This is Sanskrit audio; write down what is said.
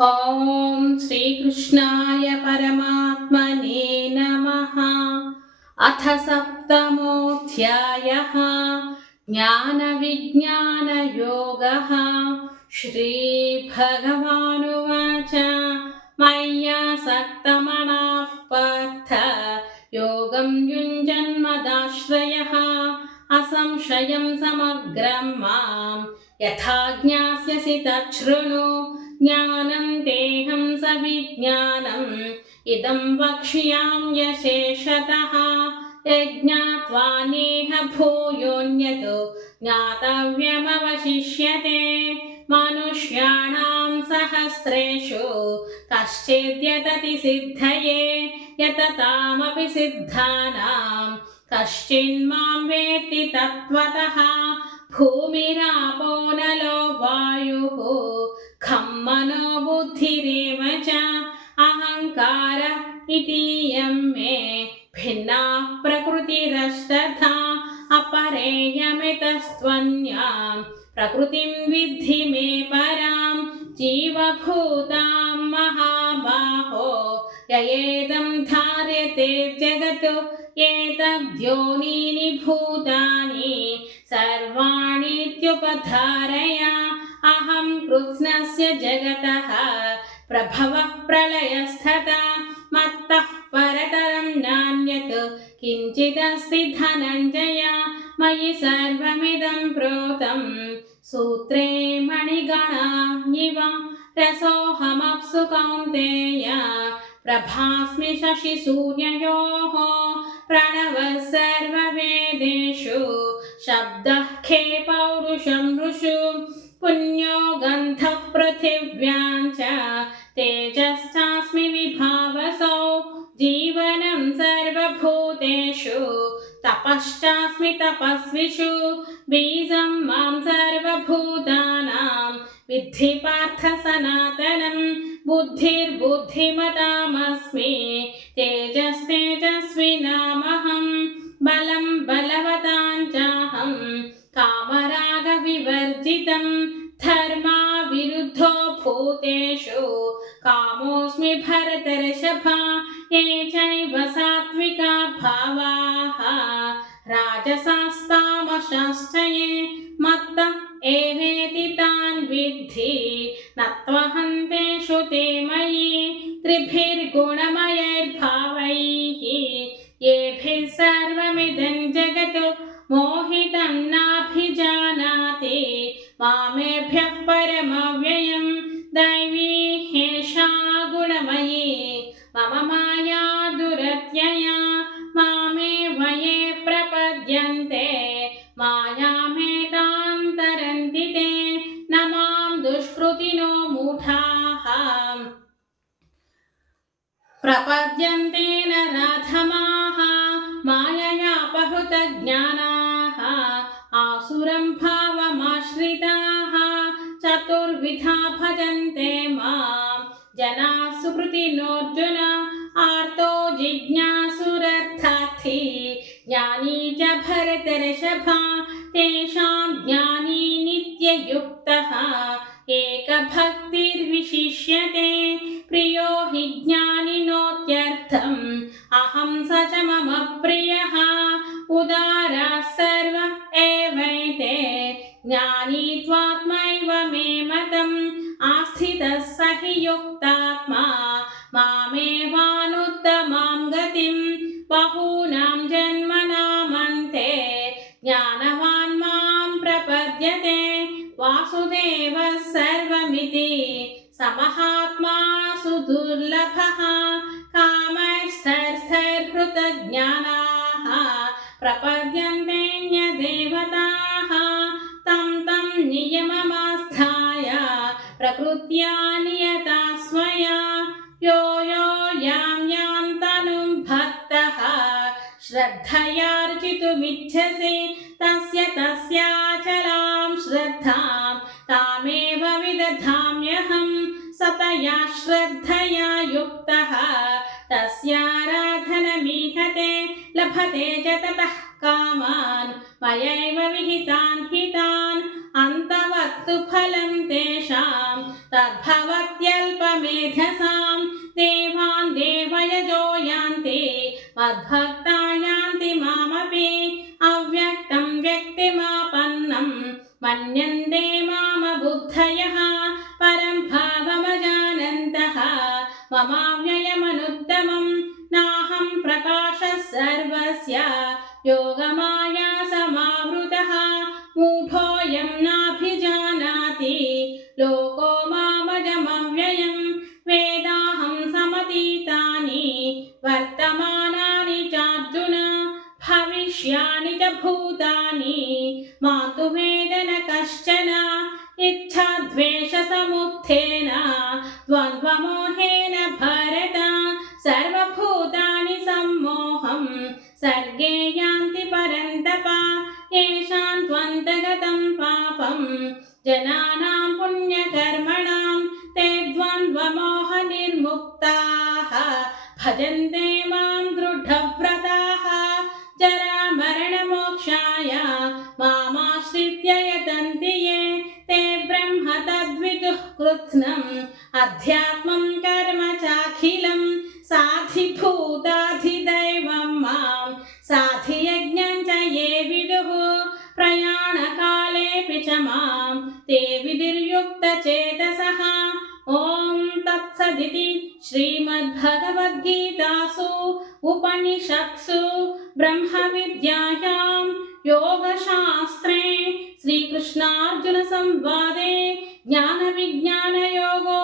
ॐ श्रीकृष्णाय परमात्मने नमः। अथ सप्तमोऽध्यायः ज्ञानविज्ञानयोगः। श्रीभगवानुवाच मय्यासक्तमनः पार्थ योगं युञ्जन्मदाश्रयः असंशयं समग्रं मां यथा ज्ञास्यसि तच्छृणु। ज्ञानं तेहं सविज्ञानम् इदं वक्ष्याम्यशेषतः। यज्ञात्वा नेह भूयोऽन्यत् ज्ञातव्यमवशिष्यते। मनुष्याणां सहस्रेषु कश्चिद्यतति सिद्धये यततामपि सिद्धानां कश्चिन्मां वेत्ति तत्त्वतः। भूमिरापो नलो वायुः खं मनो बुद्धिरेव च अहङ्कार इतीयं मे भिन्ना प्रकृतिरस्तथा। अपरेयमितस्त्वन्यां प्रकृतिं विद्धि मे परां। जीवभूतां महाबाहो ययेदं धार्यते जगत् एतद्योनीनि भूतानि सर्वाणीत्युपधारय। अहं कृत्स्नस्य जगतः प्रभवः प्रलयस्तथा मत्तः परतरं नान्यत् किञ्चिदस्ति धनञ्जय। मयि सर्वमिदं प्रोतं सूत्रे मणिगणा इव रसोऽहमप्सु कौन्तेय प्रभास्मि शशिसूर्ययोः। प्रणवः सर्ववेदेषु शब्दः खे पौरुषं ऋषु। पुण्यो गन्धः पृथिव्यां च तेजश्चास्मि विभावसौ। जीवनं सर्वभूतेषु तपश्चास्मि तपस्विषु। बीजं मां सर्वभूतानां विद्धि पार्थ सनातनं। बुद्धिर्बुद्धिमतामस्मि तेजस्तेजस्विनामहं। बलं बलवतां चाहं कामरागविवर्जितं। धर्माविरुद्धो भूतेषु कामोऽस्मि भरतर्षभ। ये चैव सात्विका भावाः राजसास्तामसाश्च ये मत्त एवेति तान् विद्धि न त्वहं तेषु ते मयि। त्रिभिर्गुणमयैर्भावैः येभिः सर्वमिदं जगत् मोहितं नाभिजानाति मामेभ्यः परमव्ययं। दैवी ह्येषा गुणमयी मम माया दुरत्यया। मामेव ये प्रपद्यन्ते मायामेतां तरन्ति ते। न मां दुष्कृतिनो मूढाः प्रपद्यन्ते नराधमाः। माययापहृतज्ञानाः आसुरं भावमाश्रिताः। चतुर्विधा भजन्ते मां जनाः सुकृतिनोऽर्जुन। आर्तो जिज्ञासुरर्थार्थी ज्ञानी च भरतर्षभ। तेषां ज्ञानी नित्ययुक्तः एकभक्तिर्विशिष्यते। प्रियो हि ज्ञानिनोत्यर्थम् अहं स च मम प्रियः। उदाराः सर्व एवैते ज्ञानी त्वात्मैव मे मतम्। आस्थितः स हि युक्तात्मा मामेवानुत्तमां गतिम्। बहूनां जन्मनामन्ते ज्ञानवान् मां प्रपद्यते। वासुदेवः सर्वमिति समहात्मा सुदुर्लभः। कामैस्तैर्हृतज्ञानाः प्रपद्यन्तेऽन्यदेवताः। तं तं नियममास्थाय प्रकृत्या नियता स्वया। यो यो यां यां तनुं भक्तः श्रद्धयार्चितुमिच्छसि तस्य तस्याचलां श्रद्धां तामेव विदधाम्यहं। सतया श्रद्धया युक्तः तस्याराधनमीहते लभते च ततः कामान् मयैव विहितान् हितान् अन्तवत्तु फलं तेषां तद्भवत्यल्पमेधसां देवान् देवयजो यान्ति मद्भक्ता यान्ति मामपि अव्यक्तं व्यक्तिमापन्नं मन्यन्ते मामबुद्धयः परं भावमजानन्तः ममाव्ययमनुत्तमं नाहं प्रकाशः सर्वस्य योगमाया समावृतः मूढोऽयं नाभिजानाति लोको मामजमव्ययं वेदाहं समतीतानि वर्तमानानि चार्जुन भविष्यानि च भूतानि मातु वेद न कश्चन इच्छाद्वेषसमुत्थेन द्वन्द्वमोहेन भरत सर्वभूतानि सम्मोहं सर्गे यान्ति परन्तप येषां त्वन्तगतं पापं जनानां पुण्यकर्मणां ते द्वन्द्वमोहनिर्मुक्ताः भजन्ते मां दृढव्रताः जरामरणमोक्षाय मामाश्रित्य यतन्ति ये ते ब्रह्म तद्विदुः कृत्स्नम् अध्यात्मं कर्म चाखिलं साधिभूताधिदैवं मां साधियज्ञं च ये विदुः प्रयाणकालेऽपि च मां ते विधिर्युक्तचेतसः ॐ तत्सदिति श्रीमद्भगवद्गीतासु उपनिषत्सु ब्रह्मविद्यायां योगशास्त्रे श्रीकृष्णार्जुनसंवादे ज्ञानविज्ञानयोगो